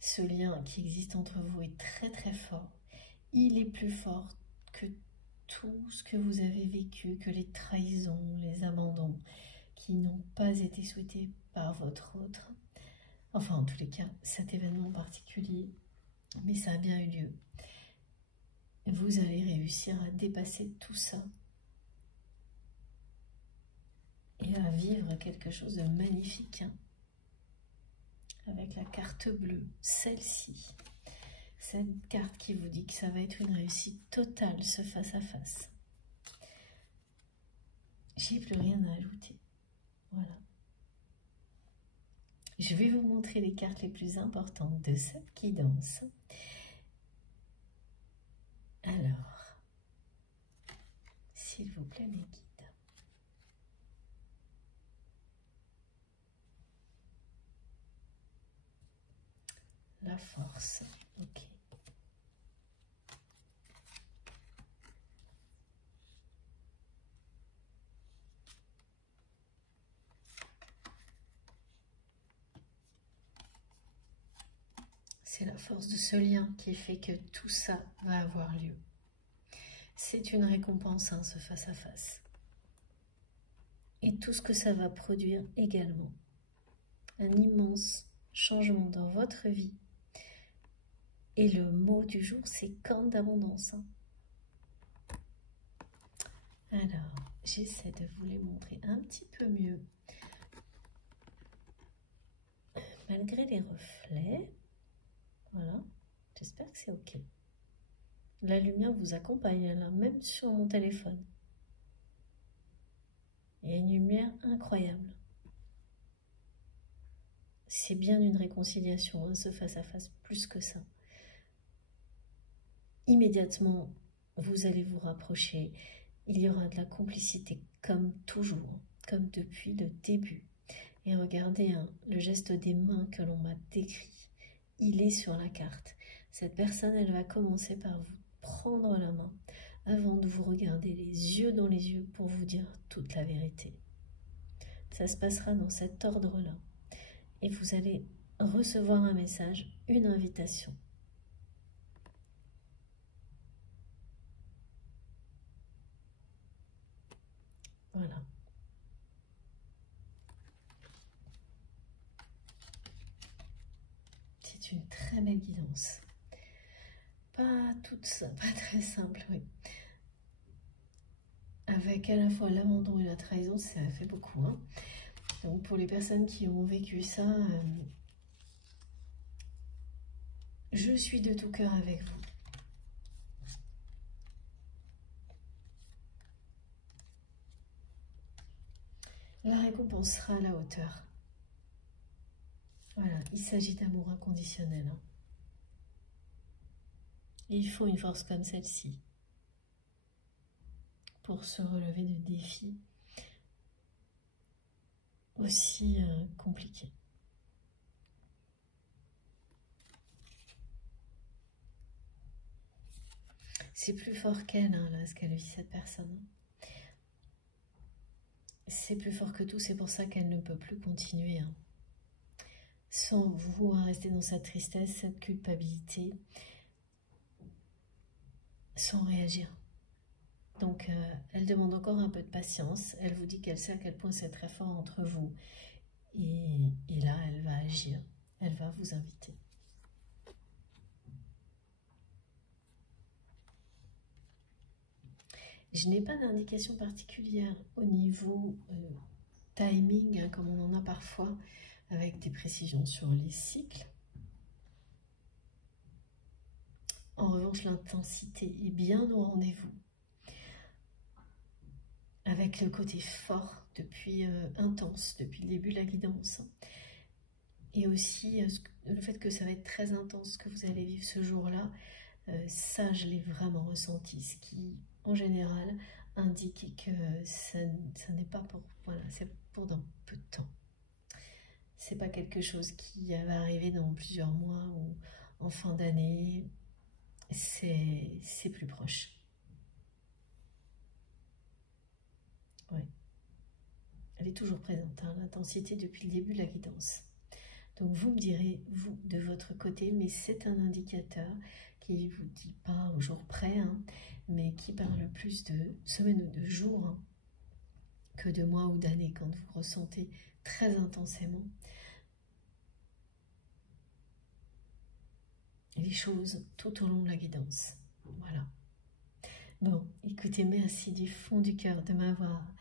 Ce lien qui existe entre vous est très très fort. Il est plus fort que tout ce que vous avez vécu, que les trahisons, les abandons qui n'ont pas été souhaités par votre autre. Enfin, en tous les cas, cet événement particulier, mais ça a bien eu lieu. Vous allez réussir à dépasser tout ça et à vivre quelque chose de magnifique. Hein, avec la carte bleue, celle-ci. Cette carte qui vous dit que ça va être une réussite totale, ce face-à-face. J'ai plus rien à ajouter. Voilà. Je vais vous montrer les cartes les plus importantes de cette guidance. Alors, s'il vous plaît, mes guides. La force, ok. C'est la force de ce lien qui fait que tout ça va avoir lieu. C'est une récompense, hein, ce face-à-face. Et tout ce que ça va produire également. Un immense changement dans votre vie. Et le mot du jour, c'est corne d'abondance. Hein. Alors, j'essaie de vous les montrer un petit peu mieux. Malgré les reflets. Voilà, j'espère que c'est OK. La lumière vous accompagne, là, même sur mon téléphone. Il y a une lumière incroyable. C'est bien une réconciliation, hein, ce face-à-face, plus que ça. Immédiatement, vous allez vous rapprocher. Il y aura de la complicité, comme toujours, comme depuis le début. Et regardez, hein, le geste des mains que l'on m'a décrit, il est sur la carte. Cette personne, elle va commencer par vous prendre la main avant de vous regarder les yeux dans les yeux pour vous dire toute la vérité. Ça se passera dans cet ordre-là. Et vous allez recevoir un message, une invitation. Voilà. C'est une très belle guidance. Pas très simple, oui. Avec à la fois l'abandon et la trahison, ça fait beaucoup. Hein. Donc pour les personnes qui ont vécu ça, je suis de tout cœur avec vous. La récompense sera à la hauteur. Voilà, il s'agit d'amour inconditionnel. Hein. Et il faut une force comme celle-ci pour se relever de défis aussi compliqués. C'est plus fort qu'elle, hein, là, ce qu'elle vit, cette personne. C'est plus fort que tout, c'est pour ça qu'elle ne peut plus continuer. Hein. Sans vouloir rester dans cette tristesse, cette culpabilité, sans réagir. Donc, elle demande encore un peu de patience. Elle vous dit qu'elle sait à quel point c'est très fort entre vous. Et là, elle va agir. Elle va vous inviter. Je n'ai pas d'indication particulière au niveau timing, hein, comme on en a parfois, avec des précisions sur les cycles. En revanche, l'intensité est bien au rendez-vous. Avec le côté fort, intense, depuis le début de la guidance. Et aussi le fait que ça va être très intense, que vous allez vivre ce jour-là, ça je l'ai vraiment ressenti, ce qui en général indique que ça n'est pas pour, voilà, c'est pour dans peu de temps. C'est pas quelque chose qui va arriver dans plusieurs mois ou en fin d'année, c'est plus proche. Oui. Elle est toujours présente, hein, l'intensité depuis le début de la guidance. Donc vous me direz, vous, de votre côté, mais c'est un indicateur qui ne vous dit pas au jour près, hein, mais qui parle plus de semaines ou de jours hein, que de mois ou d'années quand vous ressentez très intensément les choses tout au long de la guidance. Voilà. Bon, écoutez, merci du fond du cœur de m'avoir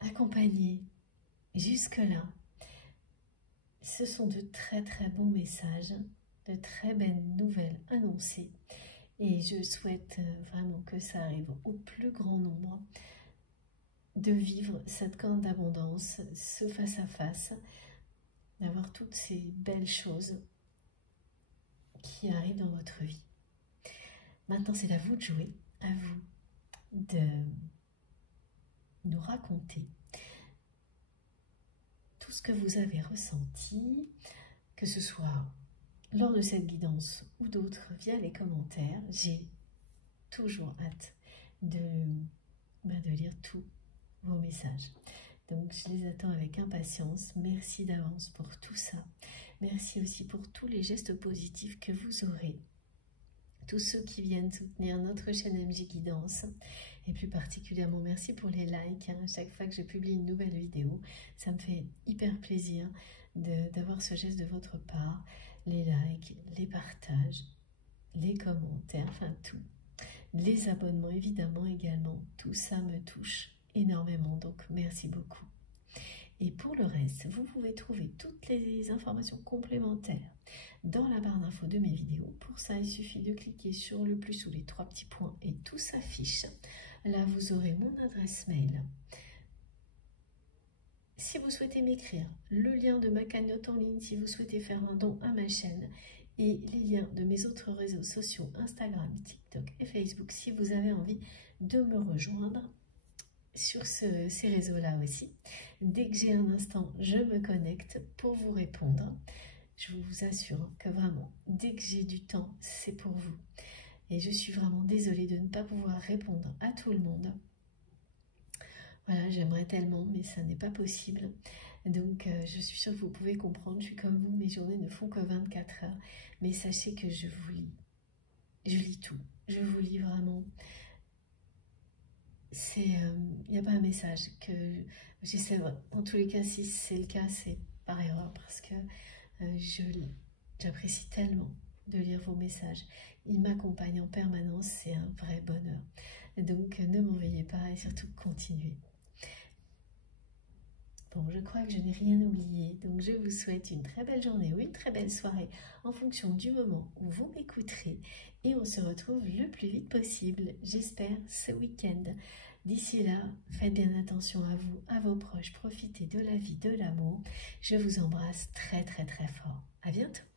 accompagné jusque-là. Ce sont de très très beaux messages, de très belles nouvelles annoncées et je souhaite vraiment que ça arrive au plus grand nombre de vivre cette grande abondance, ce face-à-face, d'avoir toutes ces belles choses qui arrivent dans votre vie. Maintenant, c'est à vous de jouer, à vous de nous raconter tout ce que vous avez ressenti, que ce soit lors de cette guidance ou d'autres via les commentaires. J'ai toujours hâte de lire tous vos messages. Donc je les attends avec impatience. Merci d'avance pour tout ça. Merci aussi pour tous les gestes positifs que vous aurez. Tous ceux qui viennent soutenir notre chaîne MJ Guidance. Et plus particulièrement, merci pour les likes. Hein. Chaque fois que je publie une nouvelle vidéo, ça me fait hyper plaisir d'avoir ce geste de votre part. Les likes, les partages, les commentaires, enfin tout. Les abonnements évidemment également. Tout ça me touche énormément, donc merci beaucoup. Et pour le reste, vous pouvez trouver toutes les informations complémentaires dans la barre d'infos de mes vidéos. Pour ça, il suffit de cliquer sur le plus ou les 3 petits points et tout s'affiche. Là, vous aurez mon adresse mail. Si vous souhaitez m'écrire, le lien de ma cagnotte en ligne, si vous souhaitez faire un don à ma chaîne, et les liens de mes autres réseaux sociaux, Instagram, TikTok et Facebook, si vous avez envie de me rejoindre. sur ces réseaux-là aussi. Dès que j'ai un instant, je me connecte pour vous répondre. Je vous assure que vraiment, dès que j'ai du temps, c'est pour vous. Et je suis vraiment désolée de ne pas pouvoir répondre à tout le monde. Voilà, j'aimerais tellement, mais ça n'est pas possible. Donc, je suis sûre que vous pouvez comprendre, je suis comme vous, mes journées ne font que 24 heures. Mais sachez que je vous lis. Je lis tout. Je vous lis vraiment. Il n'y a pas un message que j'essaie. En tous les cas, si c'est le cas, c'est par erreur parce que j'apprécie tellement de lire vos messages. Ils m'accompagnent en permanence, c'est un vrai bonheur. Donc, ne m'en veuillez pas et surtout continuez. Bon, je crois que je n'ai rien oublié, donc je vous souhaite une très belle journée ou une très belle soirée en fonction du moment où vous m'écouterez et on se retrouve le plus vite possible, j'espère, ce week-end. D'ici là, faites bien attention à vous, à vos proches, profitez de la vie, de l'amour. Je vous embrasse très très très fort. À bientôt.